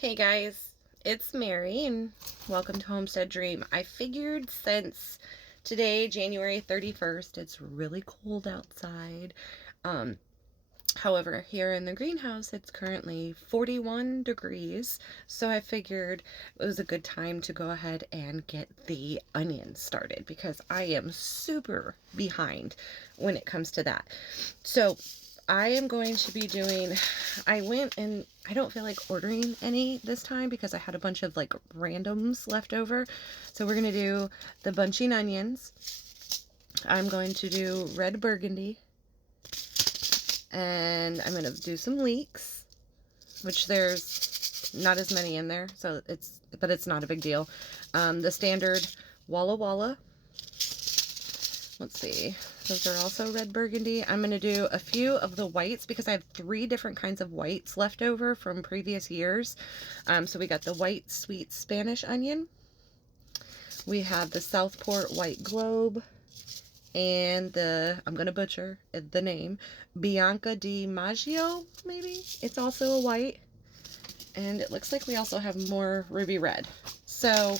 Hey guys, it's Mary and welcome to Homestead Dream. I figured since today, January 31st, it's really cold outside. Um, However, here in the greenhouse, it's currently 41 degrees. So I figured it was a good time to go ahead and get the onions started because I am super behind when it comes to that. So I am going to be doing, I went and I don't feel like ordering any this time because I had a bunch of like randoms left over. So we're going to do the bunching onions. I'm going to do red burgundy. And I'm going to do some leeks, which there's not as many in there. So but it's not a big deal. The standard Walla Walla. Let's see. Those are also red burgundy. I'm going to do a few of the whites because I have 3 different kinds of whites left over from previous years. So we got the white sweet Spanish onion. We have the Southport white globe. And I'm going to butcher the name, Bianca di Maggio, maybe? It's also a white. And it looks like we also have more ruby red. So,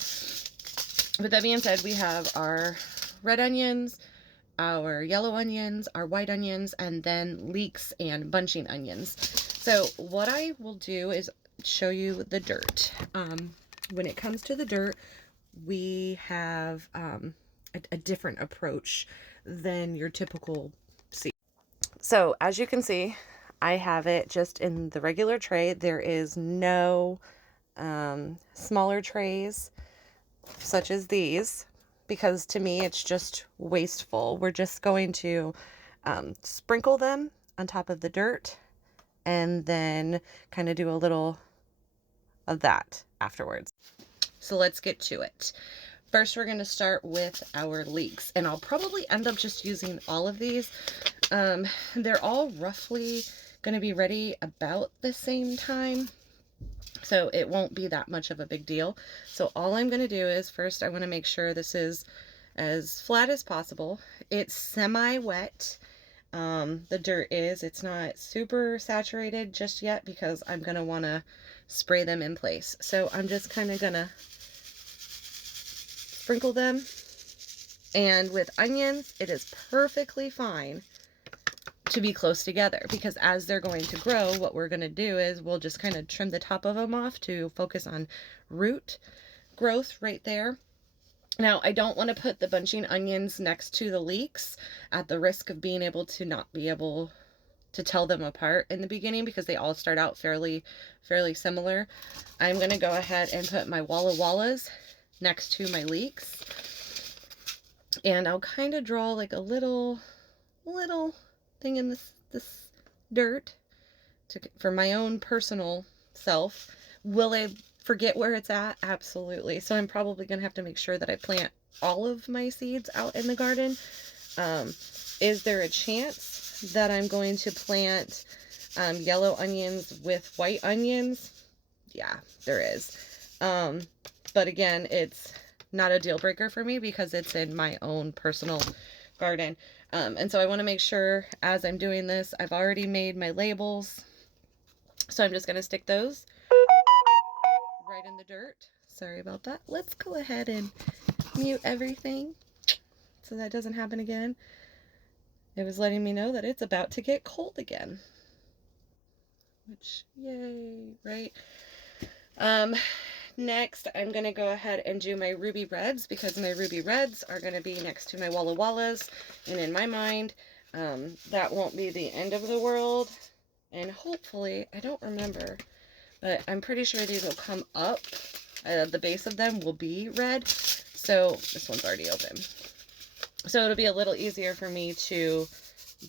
with that being said, we have our red onions, our yellow onions, our white onions, and then leeks and bunching onions. So what I will do is show you the dirt. When it comes to the dirt, we have a different approach than your typical seed. So as you can see, I have it just in the regular tray. There is no smaller trays such as these, because to me it's just wasteful. We're just going to sprinkle them on top of the dirt and then kind of do a little of that afterwards. So let's get to it. First, we're going to start with our leeks, and I'll probably end up just using all of these. They're all roughly going to be ready about the same time, so it won't be that much of a big deal. So all I'm going to do is first I want to make sure this is as flat as possible. It's semi-wet. The dirt is. It's not super saturated just yet because I'm going to want to spray them in place. So I'm just kind of going to sprinkle them. And with onions, it is perfectly fine to be close together because as they're going to grow, what we're going to do is we'll just kind of trim the top of them off to focus on root growth right there. Now, I don't want to put the bunching onions next to the leeks at the risk of being able to not be able to tell them apart in the beginning because they all start out fairly similar. I'm going to go ahead and put my Walla Wallas next to my leeks. And I'll kind of draw like a little thing in this dirt for my own personal self. Will I forget where it's at? Absolutely. So I'm probably going to have to make sure that I plant all of my seeds out in the garden. Is there a chance that I'm going to plant yellow onions with white onions? Yeah, there is. But again, it's not a deal breaker for me because it's in my own personal garden. And so I want to make sure as I'm doing this, I've already made my labels. So I'm just going to stick those right in the dirt. Sorry about that. Let's go ahead and mute everything so that doesn't happen again. It was letting me know that it's about to get cold again. Which, yay, right? Next, I'm going to go ahead and do my ruby reds because my ruby reds are going to be next to my Walla Wallas. And in my mind, that won't be the end of the world. And hopefully, I don't remember, but I'm pretty sure these will come up. The base of them will be red. So this one's already open. So it'll be a little easier for me to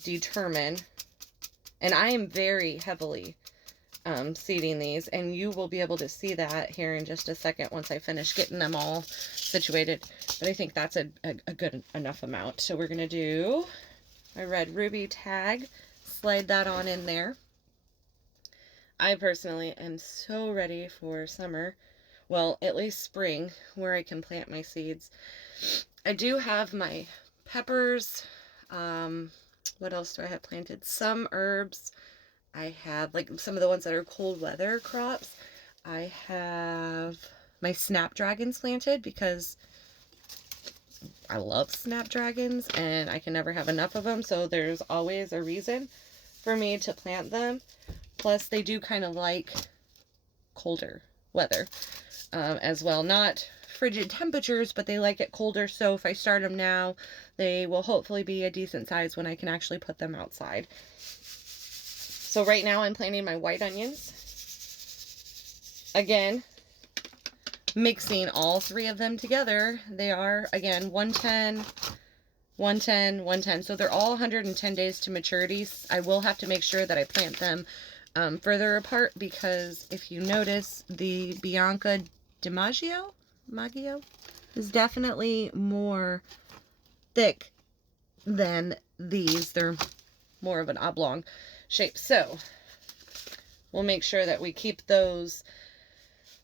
determine. And I am very heavily seeding these, and you will be able to see that here in just a second once I finish getting them all situated. But I think that's a good enough amount. So we're going to do my red ruby tag, slide that on in there. I personally am so ready for summer. Well, at least spring, where I can plant my seeds. I do have my peppers. What else do I have planted? Some herbs. I have like some of the ones that are cold weather crops. I have my snapdragons planted because I love snapdragons and I can never have enough of them. So there's always a reason for me to plant them. Plus they do kind of like colder weather as well. Not frigid temperatures, but they like it colder. So if I start them now, they will hopefully be a decent size when I can actually put them outside. So right now I'm planting my white onions. Again, mixing all three of them together. They are, again, 110, 110, 110. So they're all 110 days to maturity. I will have to make sure that I plant them further apart because if you notice, the Bianca DiMaggio is definitely more thick than these. They're more of an oblong shape. So we'll make sure that we keep those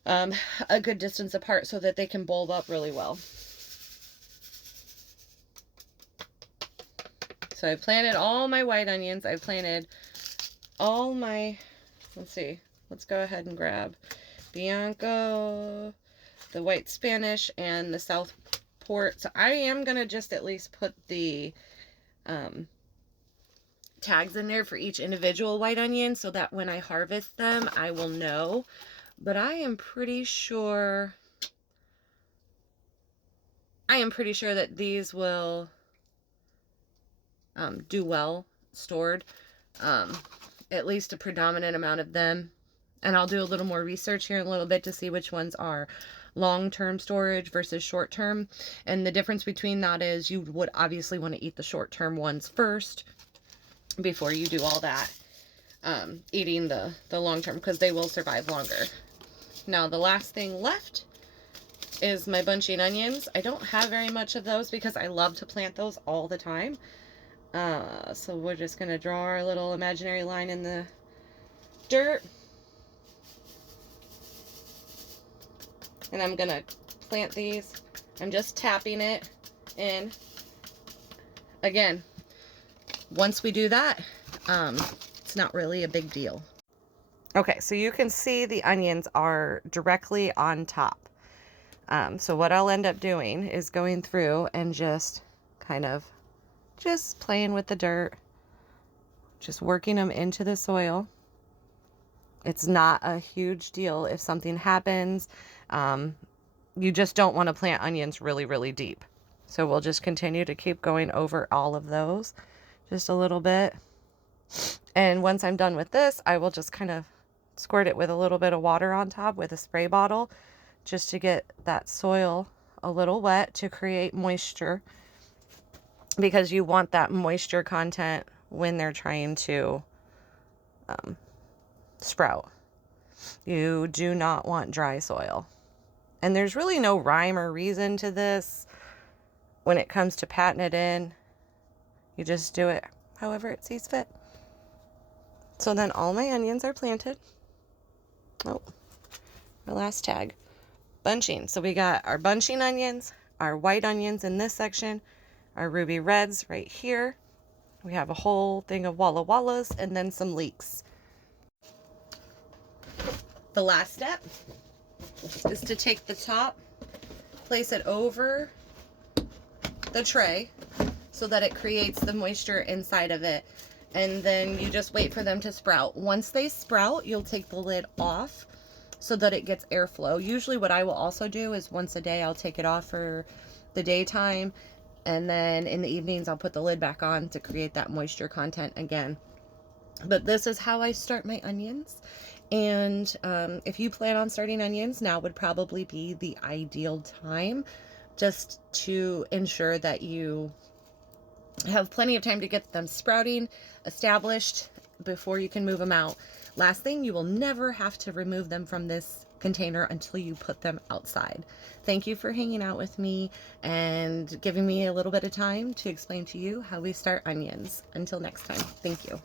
a good distance apart so that they can bulb up really well. So I planted all my white onions. I planted all my, let's see, let's go ahead and grab Bianco, the white Spanish, and the Southport. So I am going to just at least put the tags in there for each individual white onion so that when I harvest them, I will know. But I am pretty sure that these will do well stored, at least a predominant amount of them. And I'll do a little more research here in a little bit to see which ones are long-term storage versus short-term. And the difference between that is you would obviously want to eat the short-term ones first before you do all that eating the long-term, because they will survive longer. Now the last thing left is my bunching onions. I don't have very much of those because I love to plant those all the time. So we're just going to draw our little imaginary line in the dirt. And I'm going to plant these. I'm just tapping it in. Again, once we do that, it's not really a big deal. Okay, so you can see the onions are directly on top. So what I'll end up doing is going through and just kind of just playing with the dirt, just working them into the soil. It's not a huge deal if something happens. You just don't want to plant onions really, really deep. So we'll just continue to keep going over all of those just a little bit. And once I'm done with this, I will just kind of squirt it with a little bit of water on top with a spray bottle just to get that soil a little wet to create moisture, because you want that moisture content when they're trying to sprout. You do not want dry soil. And there's really no rhyme or reason to this when it comes to patting it in. You just do it however it sees fit. So then all my onions are planted. Oh, my last tag. Bunching. So we got our bunching onions, our white onions in this section, our ruby reds right here. We have a whole thing of Walla Wallas and then some leeks. The last step is to take the top, place it over the tray so that it creates the moisture inside of it. And then you just wait for them to sprout. Once they sprout, you'll take the lid off so that it gets airflow. Usually what I will also do is once a day I'll take it off for the daytime, and then in the evenings I'll put the lid back on to create that moisture content again. But this is how I start my onions. And if you plan on starting onions, now would probably be the ideal time, just to ensure that you have plenty of time to get them sprouting, established, before you can move them out. Last thing, you will never have to remove them from this container until you put them outside. Thank you for hanging out with me and giving me a little bit of time to explain to you how we start onions. Until next time, thank you.